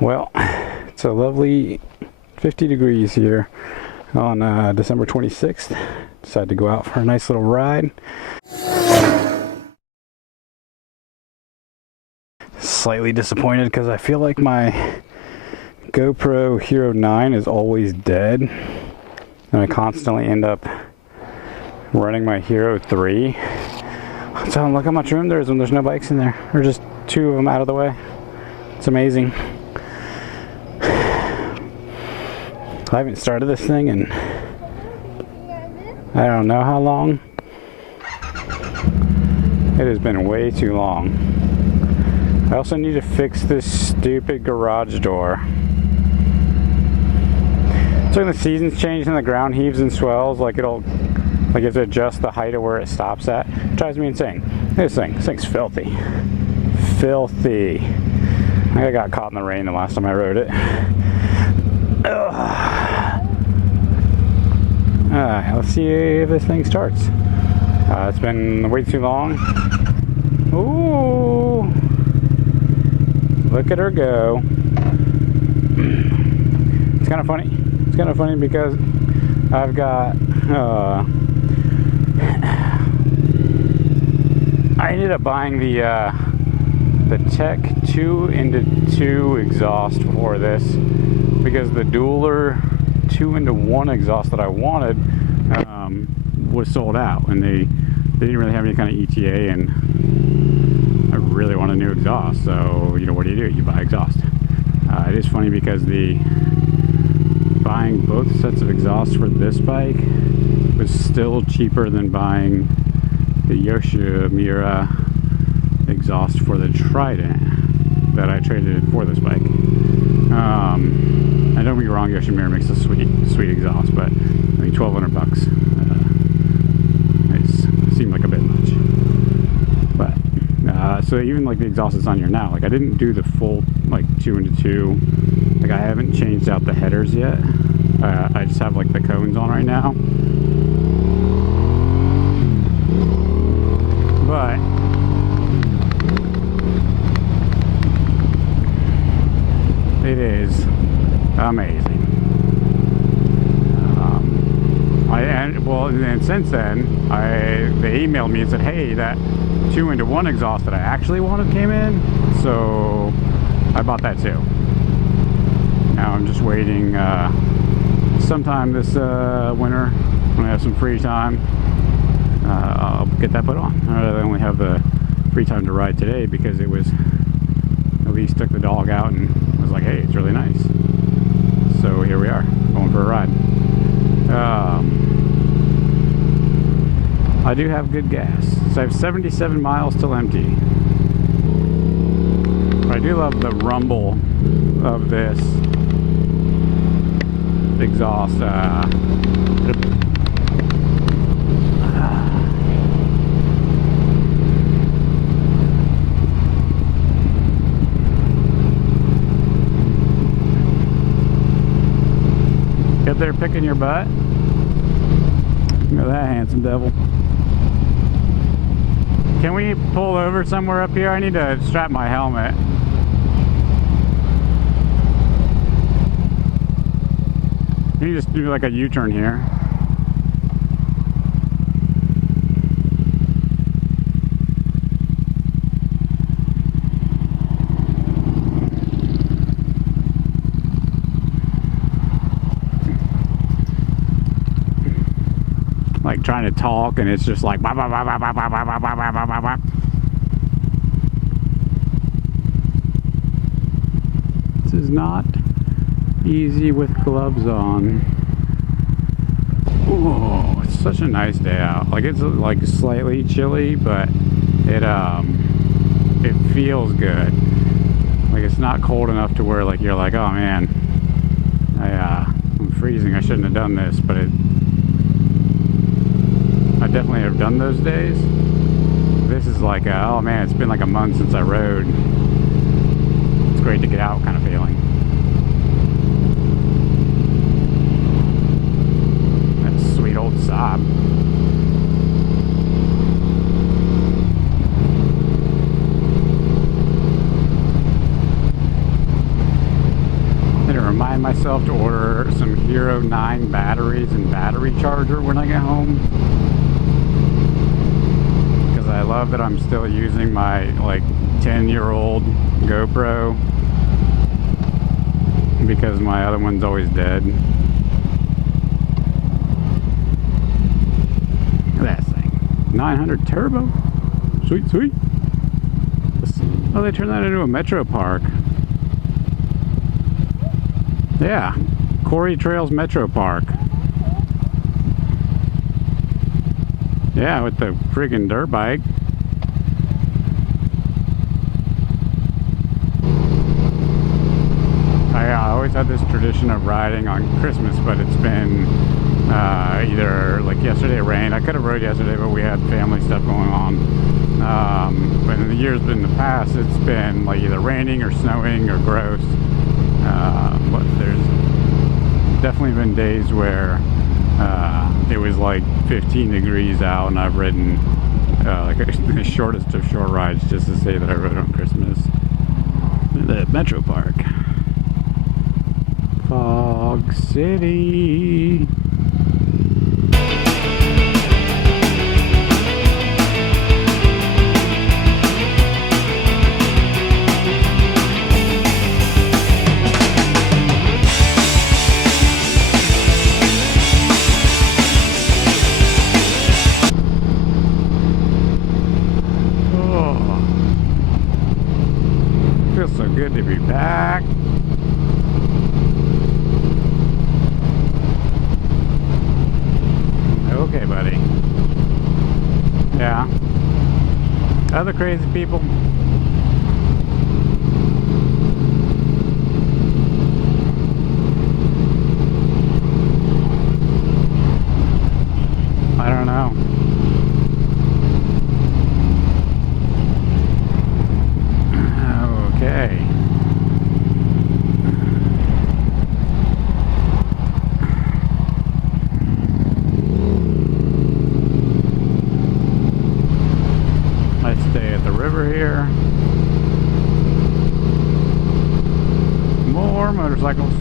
Well, it's a lovely 50 degrees here on December 26th. Decided to go out for a nice little ride. Slightly disappointed because I feel like my GoPro Hero 9 is always dead, and I constantly end up running my Hero 3. So look how much room there is when there's no bikes in there. There's just two of them out of the way. It's amazing. I haven't started this thing in I don't know how long. It has been way too long. I also need to fix this stupid garage door. So when the seasons change and the ground heaves and swells, like you have to adjust the height of where it stops at. It drives me insane. This thing's filthy. Filthy. I think I got caught in the rain the last time I rode it. Alright, let's see if this thing starts. It's been way too long. Ooh! Look at her go. It's kind of funny. It's kind of funny because I've got I ended up buying the Tech 2-into-2 exhaust for this because the dueler 2-into-1 exhaust that I wanted was sold out, and they didn't really have any kind of ETA, and I really want a new exhaust. So what do? You buy exhaust. It is funny because buying both sets of exhausts for this bike was still cheaper than buying the Yoshimura exhaust for the Trident that I traded in for this bike. And don't be wrong, Yoshimura makes a sweet exhaust, but I think $1,200 seemed like a bit much. But so even like the exhaust that's on here now, like I didn't do the full like 2-into-2. Like I haven't changed out the headers yet. I just have like the cones on right now. But it is amazing. And since then, they emailed me and said, hey, that 2-into-1 exhaust that I actually wanted came in, so I bought that too. Now I'm just waiting sometime this winter when I have some free time. I'll get that put on. I only have the free time to ride today because it was, Elise took the dog out and was like, hey, it's really nice. So here we are, going for a ride. I do have good gas. So I have 77 miles till empty. But I do love the rumble of this exhaust. Get there picking your butt. Look at that handsome devil. Can we pull over somewhere up here? I need to strap my helmet. Can you just do like a U-turn here? Like trying to talk and it's just like bah, bah, bah, bah, bah, bah, bah, bah, bah, bah, bah, bah. This is not easy with gloves on. Oh, it's such a nice day out. Like it's like slightly chilly, but it feels good. Like it's not cold enough to where like you're like, oh man, I'm freezing. I shouldn't have done this, but I definitely have done those days. This is like, oh man, it's been like a month since I rode. It's great to get out kind of feeling. That sweet old Saab. remind myself to order some Hero 9 batteries and battery charger when I get home. Because I love that I'm still using my like 10-year-old GoPro. Because my other one's always dead. Look at that thing. 900 turbo. Sweet, sweet. Oh, they turned that into a metro park. Yeah, Quarry Trails Metro Park. Yeah, with the friggin' dirt bike. I always had this tradition of riding on Christmas, but it's been either, like yesterday it rained. I could have rode yesterday, but we had family stuff going on. But in the years in the past, it's been like either raining or snowing or gross. But there's definitely been days where it was like 15 degrees out, and I've ridden like the shortest of short rides just to say that I rode on Christmas. The Metro Park. Fog City. Feels so good to be back. Okay, buddy. Yeah. Other crazy people. I don't know. Okay. I stay at the river here. More motorcycles.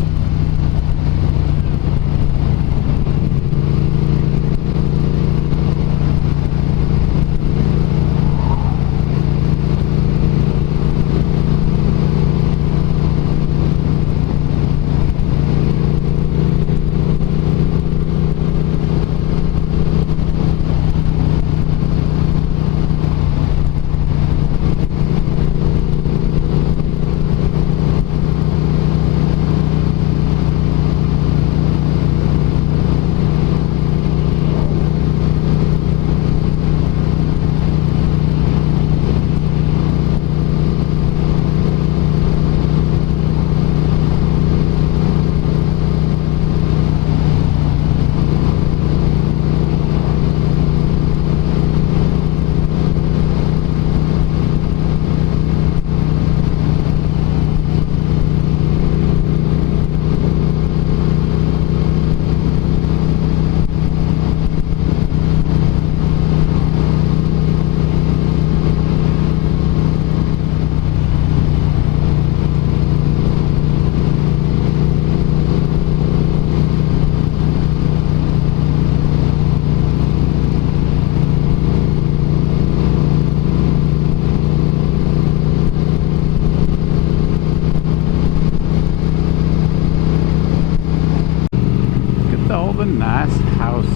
All the nice houses.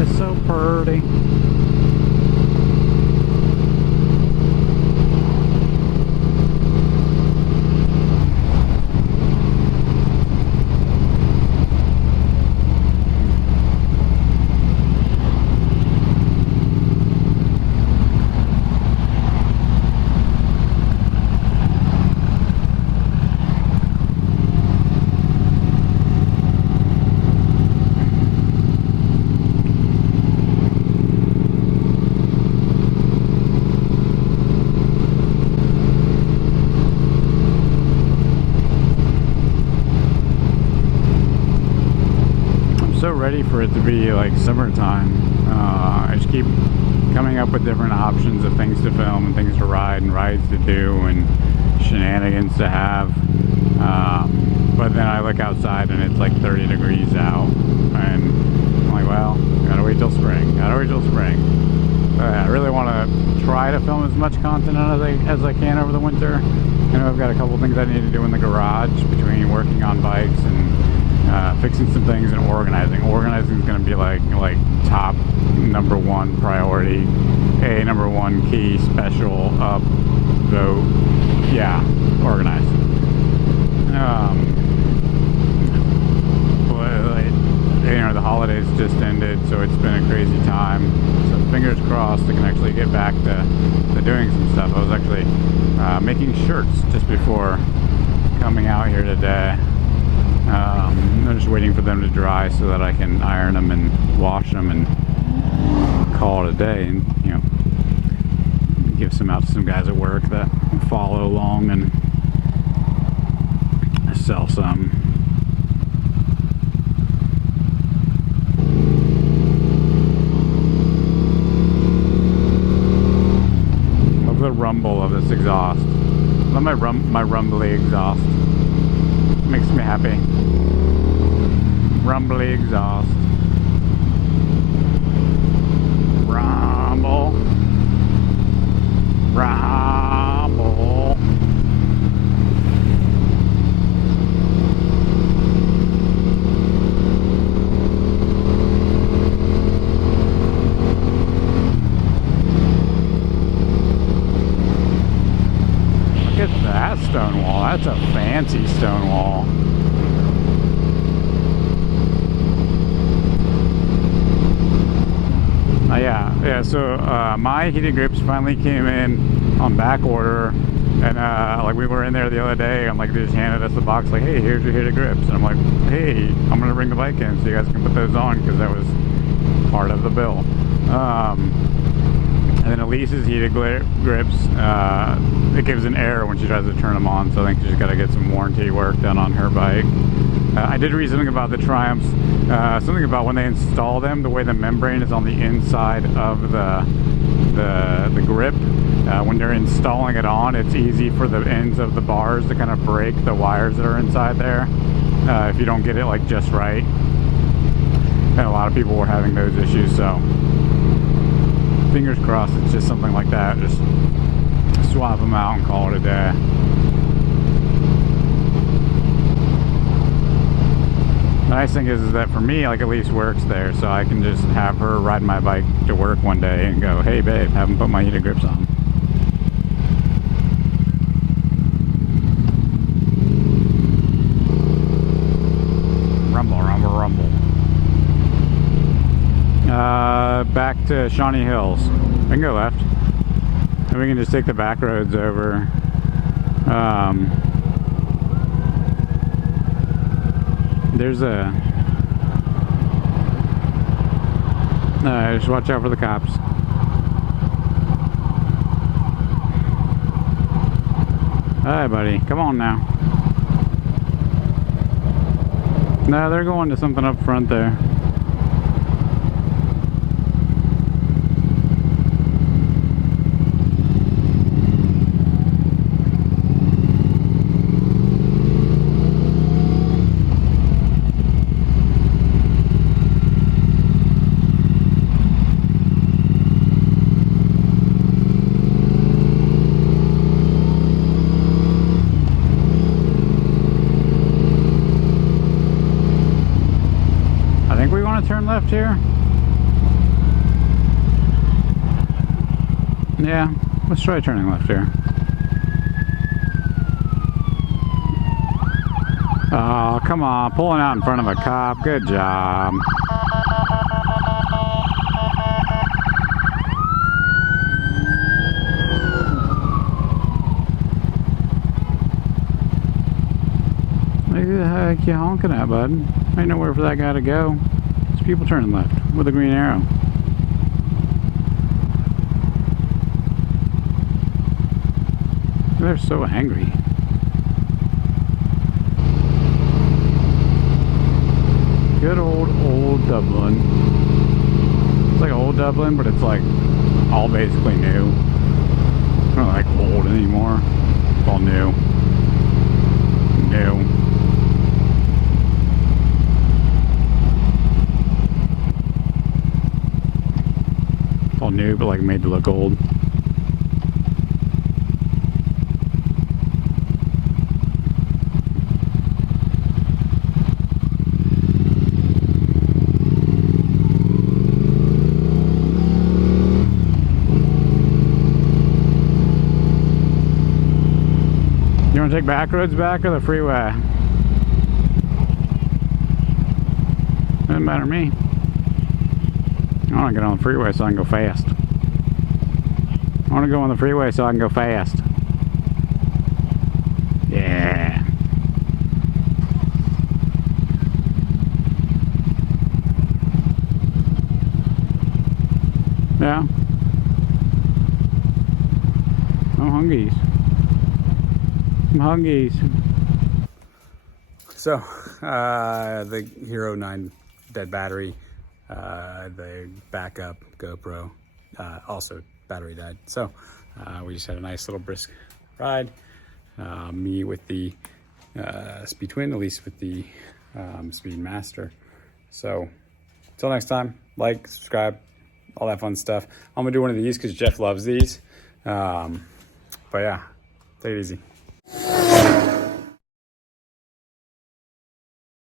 It's so pretty. So ready for it to be like summertime. I just keep coming up with different options of things to film and things to ride and rides to do and shenanigans to have. But then I look outside and it's like 30 degrees out, and I'm like, well, gotta wait till spring. Gotta wait till spring. I really want to try to film as much content as I can over the winter. I know I've got a couple things I need to do in the garage between working on bikes and fixing some things and organizing. Organizing is going to be like top #1 priority, #1 key, special, up, vote. Yeah, organize. You know, the holidays just ended, so it's been a crazy time. So fingers crossed I can actually get back to doing some stuff. I was actually making shirts just before coming out here today. I'm just waiting for them to dry so that I can iron them and wash them and call it a day, and you know, give some out to some guys at work that follow along and sell some. The rumble of this exhaust. Love my rumbly exhaust. Makes me happy. Rumbly exhaust. Rumble. Rumble. Look at that stone wall. That's a fancy stone wall. Yeah. So my heated grips finally came in on back order, and like we were in there the other day, and like they just handed us the box, like, hey, here's your heated grips, and I'm like, hey, I'm gonna bring the bike in so you guys can put those on because that was part of the bill. And then Elise's heated grips, it gives an error when she tries to turn them on, so I think she's got to get some warranty work done on her bike. I did read something about the Triumphs, something about when they install them, the way the membrane is on the inside of the grip. When they're installing it on, it's easy for the ends of the bars to kind of break the wires that are inside there if you don't get it like just right. And a lot of people were having those issues, so fingers crossed it's just something like that. Just swap them out and call it a day. The nice thing is that for me, like, Elise works there, so I can just have her ride my bike to work one day and go, hey babe, haven't put my heated grips on. Rumble, rumble, rumble. Back to Shawnee Hills. We can go left. And we can just take the back roads over. There's a... just watch out for the cops. Hi, buddy. Come on now. No, they're going to something up front there. Turn left here. Yeah, let's try turning left here. Oh, come on, pulling out in front of a cop. Good job. Who the heck you honking at, bud? Ain't nowhere for that guy to go. People turning left with a green arrow. They're so angry. Good old Dublin. It's like old Dublin, but it's like all basically new. It's not like old anymore. It's all new. New. but like made to look old. You want to take back roads back or the freeway? Doesn't matter to me. I want to get on the freeway so I can go fast. I want to go on the freeway so I can go fast. Yeah. Yeah. No hungies. Some hungies. So, the Hero 9 dead battery, the backup GoPro, also battery died. So, we just had a nice little brisk ride. Me with the Speed Twin, at least with the Speedmaster. So, until next time, like, subscribe, all that fun stuff. I'm gonna do one of these because Jeff loves these. But yeah, take it easy.